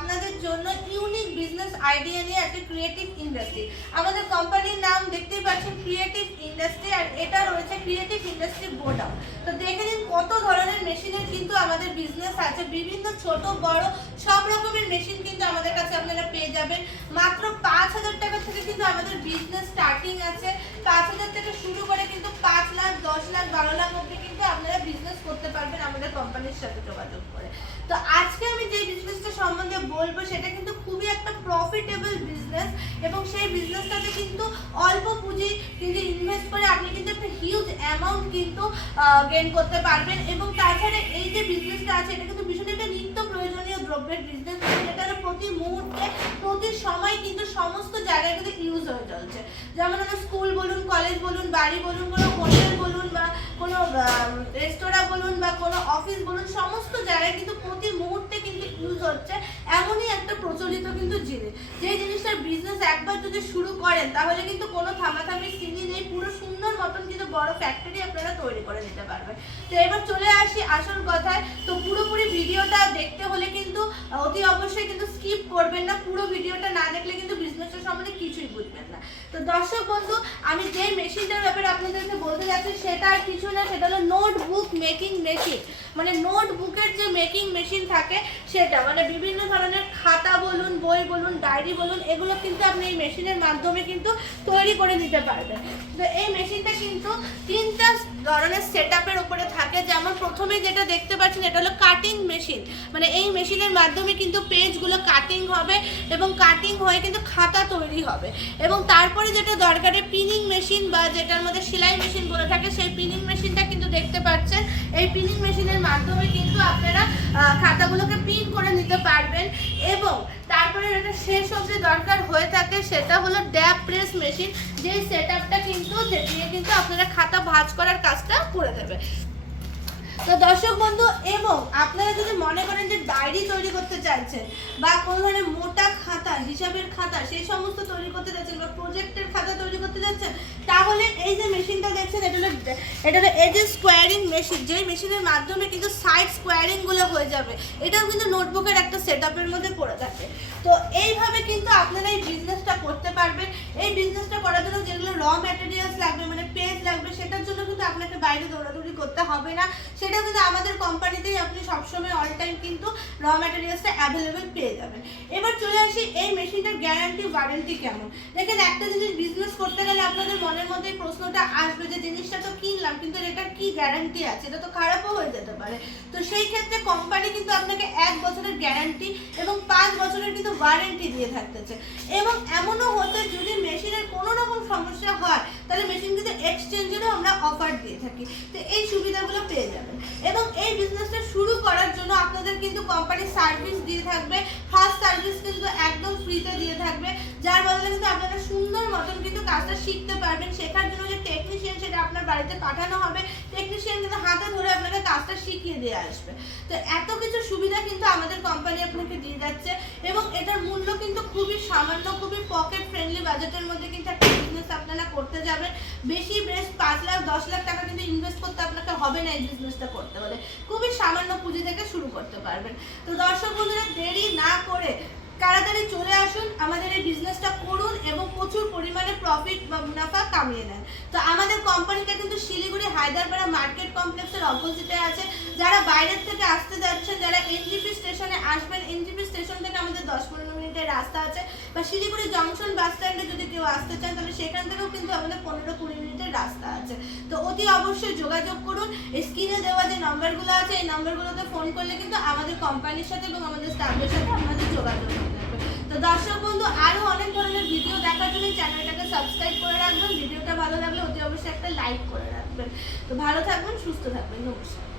আপনাদের জন্য unique business idea নিয়ে একটা ক্রিয়েটিভ ইন্ডাস্ট্রি। আমাদের কোম্পানির নাম দেখতেই পাচ্ছেন ক্রিয়েটিভ ইন্ডাস্ট্রি, আর এটা রয়েছে ক্রিয়েটিভ ইন্ডাস্ট্রি গোডাউন। তো দেখে নিন কত ধরনের মেশিনের কিন্তু আমাদের বিজনেস আছে, বিভিন্ন ছোট বড় সব রকমের মেশিন কিন্তু আমাদের কাছে আপনারা পেয়ে যাবেন। মাত্র 5,000 টাকা থেকে কিন্তু আমাদের বিজনেস স্টার্টিং আছে। 5,000 থেকে শুরু করে কিন্তু 5 লাখ, 10 লাখ, 12 লাখ অবধি কিন্তু আপনারা বিজনেস করতে পারবেন আমাদের কোম্পানির সাথে যোগাযোগ করে। তো আজকে আমি যে বিজনেসটা সম্বন্ধে বলবো সেটা কিন্তু খুবই একটা প্রফিটেবল বিজনেস, এবং সেই বিজনেসটাতে কিন্তু অল্প পুঁজি কিন্তু ইনভেস্ট করে আপনি কিন্তু একটা হিউজ অ্যামাউন্ট কিন্তু গেইন করতে পারবেন। এবং তাছাড়া এই যে বিজনেসটা আছে এটা কিন্তু ভীষণ একটা নিত্য প্রয়োজনীয় দ্রব্যের বিজনেস, যেটা প্রতি মুহূর্তে প্রতি সময় কিন্তু সমস্ত জায়গায় কিন্তু ইউজ হয়ে চলছে। যেমন স্কুল বলুন, কলেজ বলুন, বাড়ি বলুন, কোনো হোটেল বলুন বা কোনো রেস্তোরাঁ বলুন বা কোনো অফিস বলুন, সমস্ত জায়গায় কিন্তু প্রতি মুহূর্তে কিন্তু ইউজ হচ্ছে। এমনই একটা প্রচলিত কিন্তু জিনিস, যে জিনিসটার বিজনেস একবার যদি শুরু করেন তাহলে কিন্তু কোনো থামাথামির সিনি নেই, পুরো সুন্দর মতন কিন্তু বড় ফ্যাক্টরি আপনারা তৈরি করে নিতে পারবেন। তো এবার চলে আসি আসল কথায়। তো পুরোপুরি ভিডিওটা দেখতে হলে কিন্তু অতি অবশ্যই কিন্তু স্কিপ করবেন না, পুরো ভিডিওটা না দেখলে কিন্তু বিজনেসের সম্বন্ধে কিছুই বুঝবেন না। তো দর্শক বন্ধু, আমি যে মেশিনটার ব্যাপারে আপনাদেরকে বলতে যাচ্ছি সেটা আর কিছু না, সেটা হলো নোটবুক মেকিং মেশিন। মানে নোটবুকের যে মেকিং মেশিন থাকে সেটা, মানে বিভিন্ন ধরনের খাতা বলুন, বই বলুন, ডায়েরি বলুন, এগুলো কিন্তু আপনি এই মেশিনের মাধ্যমে কিন্তু তৈরি করে নিতে পারবেন। তো এই মেশিনটা কিন্তু 3টা ধরনের সেটআপের উপরে থাকে। যেমন প্রথমে যেটা দেখতে পাচ্ছেন এটা হলো কাটিং মেশিন, মানে এই মেশিনের মাধ্যমে কিন্তু পেজগুলো কাটিং হবে এবং কাটিং হয়ে কিন্তু খাতা তৈরি হবে। এবং তারপরে যেটা দরকারে পিনিং মেশিন, বা যেটার মধ্যে সেলাই মেশিন বলে থাকে, সেই পিনিং মেশিনটা কিন্তু দেখতে পাচ্ছেন। এই পিনিং মেশিনের মাধ্যমে কিন্তু আপনারা খাতাগুলোকে পিন করে নিতে পারবেন। এবং তারপরে যেটা শেষ অবধি দরকার হয়ে থাকে সেটা হলো ড্যাব প্রেস মেশিন, যে সেটআপটা কিন্তু দিয়ে কিন্তু আপনারা খাতা ভাঁজ করার কাজটা করে দেবে। তো দর্শক বন্ধু, এবং আপনারা যদি মনে করেন যে ডায়েরি তৈরি করতে চাইছেন বা কোনো ধরনের মোটা খাতা, হিসাবের খাতা সেই সমস্ত তৈরি করতে চাইছেন বা প্রজেক্টের খাতা তৈরি করতে চাইছেন, তাহলে এই যে মেশিনটা দেখছেন এটা হলো এজেস স্কোয়ারিং মেশিন, যেই মেশিনের মাধ্যমে কিন্তু সাইড স্কোয়ারিংগুলো হয়ে যাবে। এটাও কিন্তু নোটবুকের একটা সেটআপের মধ্যে পড়ে থাকে। তো এইভাবে কিন্তু আপনারা এই বিজনেসটা করতে পারবেন। এই বিজনেসটা করার জন্য যেগুলো র ম্যাটেরিয়ালস লাগবে, মানে পেজ লাগবে, সেটার জন্য কিন্তু আপনাকে বাইরে দৌড়াদৌড়ি করতে হবে না। সেটা কিন্তু আমাদের কোম্পানিতেই আপনি সবসময় অল টাইম কিন্তু র ম্যাটেরিয়ালসটা অ্যাভেলেবেল পেয়ে যাবেন। এবার চলে আসি এই মেশিনটার গ্যারান্টি ওয়ারেন্টি কেমন। দেখেন, একটা জিনিস বিজনেস করতে গেলে আপনাদের মনের মধ্যে প্রশ্নটা আসবে যে জিনিসটা তো কিনলাম কিন্তু এটার কি গ্যারান্টি আছে, এটা তো খারাপও হয়ে যেতে পারে। তো সেই ক্ষেত্রে কোম্পানি কিন্তু আপনাকে 1 বছরের গ্যারান্টি এবং 5 বছরের কিন্তু ওয়ারেন্টি দিয়ে থাকতেছে। এবং এমনও হচ্ছে যদি মেশিনের কোনো রকম সমস্যা হয় তাহলে মেশিন কিন্তু এক্সচেঞ্জেরও আমরা অফার দিয়ে থাকি। তো এই সুবিধাগুলো পেয়ে যাবেন। এবং এই বিজনেসটা শুরু করার জন্য আপনাদের কিন্তু কোম্পানি সার্ভিস দিয়ে থাকবে। ফার্স্ট সার্ভিস কিন্তু একদম ফ্রিতে দিয়ে থাকবে, যার বদলে কিন্তু আপনারা সুন্দর মতন কিন্তু কাজটা শিখতে পারবেন। শেখার জন্য যে টেকনিশিয়ান সেটা আপনার বাড়িতে পাঠানো হবে, টেকনিশিয়ান কিন্তু হাতে ধরে আপনাকে কাজটা শিখিয়ে দিয়ে আসবে। তো এত কিছু সুবিধা কিন্তু আমাদের কোম্পানি আপনাকে দিয়ে যাচ্ছে, এবং এটার মূল্য কিন্তু খুবই সামান্য, খুবই পকেট ফ্রেন্ডলি বাজেটের মধ্যে কিন্তু একটা বিজনেস আপনারা করতে যাবেন। বেশি 5 লাখ 10 লাখ টাকা কিন্তু ইনভেস্ট করতে আপনাকে হবে না এই বিজনেসটা করতে হলে, খুবই সামান্য পুঁজি থেকে শুরু করতে পারবেন। তো দর্শক বন্ধুরা, দেরি না করে তাড়াতাড়ি চলে আসুন, আমাদের এই বিজনেসটা করুন এবং প্রচুর পরিমাণে প্রফিট বা মুনাফা কামিয়ে নেন। তো আমাদের কোম্পানিটা কিন্তু শিলিগুড়ি হায়দ্রাপাড়া মার্কেট কমপ্লেক্সের অপোজিটে আছে। যারা বাইরের থেকে আসতে যাচ্ছেন, যারা এনজিপি স্টেশনে আসবেন, এনজিপি স্টেশন থেকে আমাদের 10-15 মিনিটের রাস্তা আছে, বা শিলিগুড়ি জংশন বাস স্ট্যান্ডে যদি কেউ আসতে চান তাহলে সেখান থেকেও কিন্তু আমাদের 15-20 মিনিটের রাস্তা আছে। তো অতি অবশ্যই যোগাযোগ করুন। স্ক্রিনে দেওয়া যে নাম্বারগুলো আছে এই নাম্বারগুলোতে ফোন করলে কিন্তু আমাদের কোম্পানির সাথে এবং আমাদের স্টাফের সাথে আমাদের যোগাযোগ হয়ে যাবে। তো দর্শক বন্ধু, আরও অনেক ধরনের ভিডিও দেখার জন্য চ্যানেলটাকে সাবস্ক্রাইব করে রাখবেন। ভিডিওটা ভালো লাগলে অতি অবশ্যই একটা লাইক করে রাখবেন। তো ভালো থাকবেন, সুস্থ থাকবেন, নমস্কার।